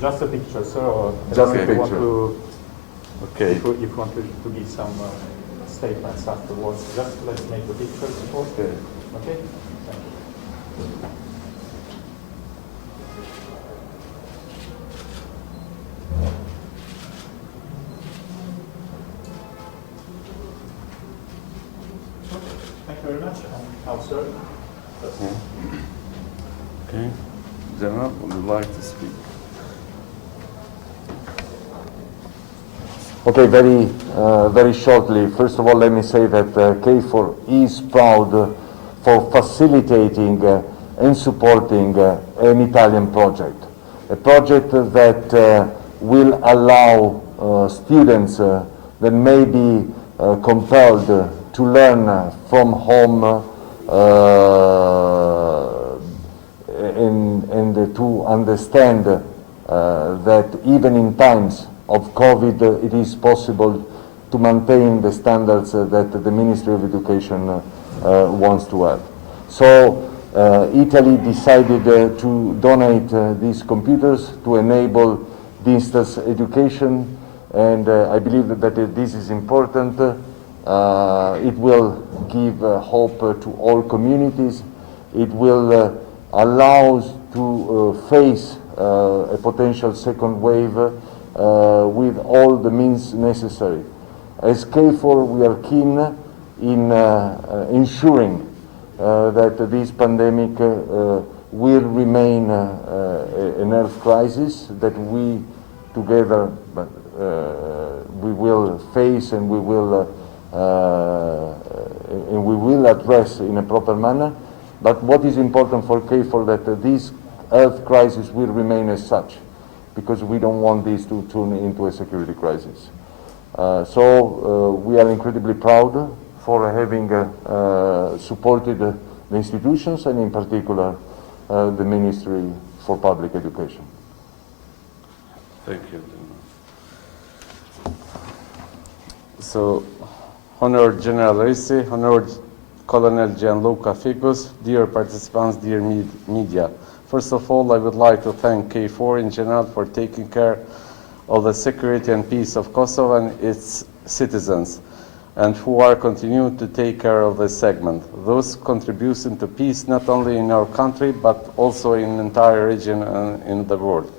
Just a picture, sir. Or Just a if you want picture. to, Okay. if you want to give some statements afterwards, just let's make the picture before. Okay. Okay. Thank you. Thank you very much. Now, sir. Okay. General, would you like to speak? Okay, very shortly. First of all, let me say that KFOR-i is proud for facilitating and supporting an Italian project. A project that will allow students that may be compelled to learn from home and to understand that even in times of COVID, it is possible to maintain the standards that the Ministry of Education wants to have. So Italy decided to donate these computers to enable distance education, and I believe that this is important. It will give hope to all communities. It will allow us to face a potential second wave with all the means necessary. As KFOR, we are keen in ensuring that this pandemic will remain an health crisis that we together we will face and we will address in a proper manner. But what is important for KFOR that this health crisis will remain as such, because we don't want this to turn into a security crisis. So we are incredibly proud for having supported the institutions and in particular the Ministry for Public Education. Thank you. So, Honored General Risi, Honored Colonel Gianluca Figus, dear participants, dear media. First of all, I would like to thank KFOR in general for taking care of the security and peace of Kosovo and its citizens, and who are continuing to take care of this segment. Those contributing to peace not only in our country, but also in the entire region and in the world.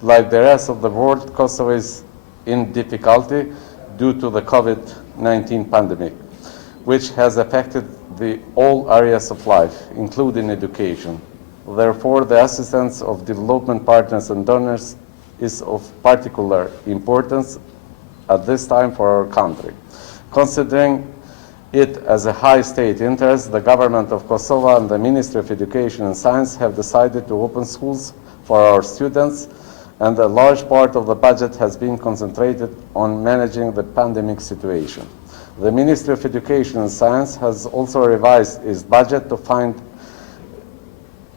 Like the rest of the world, Kosovo is in difficulty due to the COVID-19 pandemic, which has affected all areas of life, including education. Therefore, the assistance of development partners and donors is of particular importance at this time for our country. Considering it as a high state interest, the government of Kosovo and the Ministry of Education and Science have decided to open schools for our students, and a large part of the budget has been concentrated on managing the pandemic situation. The Ministry of Education and Science has also revised its budget to find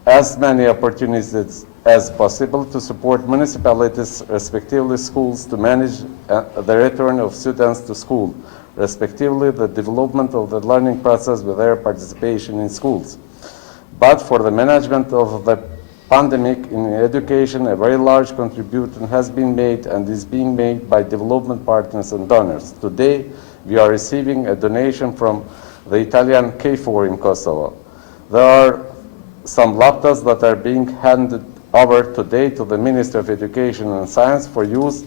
as many opportunities as possible to support municipalities, respectively schools, to manage the return of students to school, respectively the development of the learning process with their participation in schools. But for the management of the pandemic in education, a very large contribution has been made and is being made by development partners and donors. Today, we are receiving a donation from the Italian KFOR in Kosovo. There are some laptops that are being handed over today to the Ministry of Education and Science for use,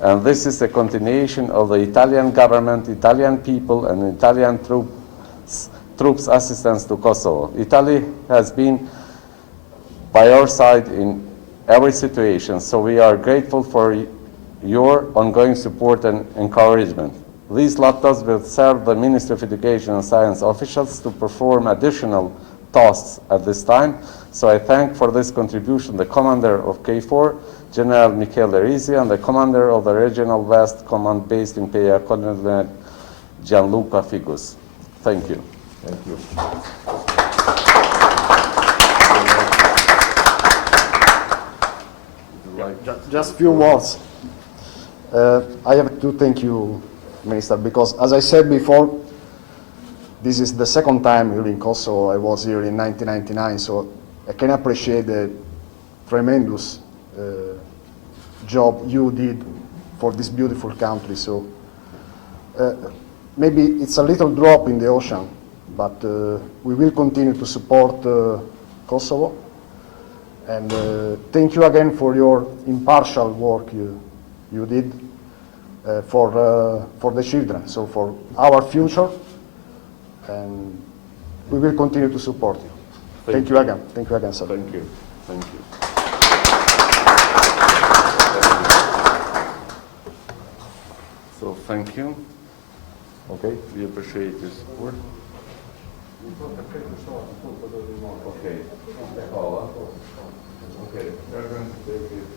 and this is a continuation of the Italian government, Italian people, and Italian troops assistance to Kosovo. Italy has been by our side in every situation, so we are grateful for your ongoing support and encouragement. These laptops will serve the Ministry of Education and Science officials to perform additional tasks at this time, so I thank for this contribution the Commander of KFOR, General Michele Risi, and the Commander of the Regional West Command based in Pea, Colonel Gianluca Figus. Thank you. Thank you. Just a few words. I have to thank you, Minister, because as I said before, this is the second time here in Kosovo. I was here in 1999, so I can appreciate the tremendous job you did for this beautiful country. So maybe it's a little drop in the ocean, but we will continue to support Kosovo. And thank you again for your impartial work you did for the children, so for our future. And we will continue to support you. Thank you again. Thank you again, sir. Thank you. Thank you. So thank you. Okay. We appreciate your support. Okay. Hvala. Okay. We're going to take it.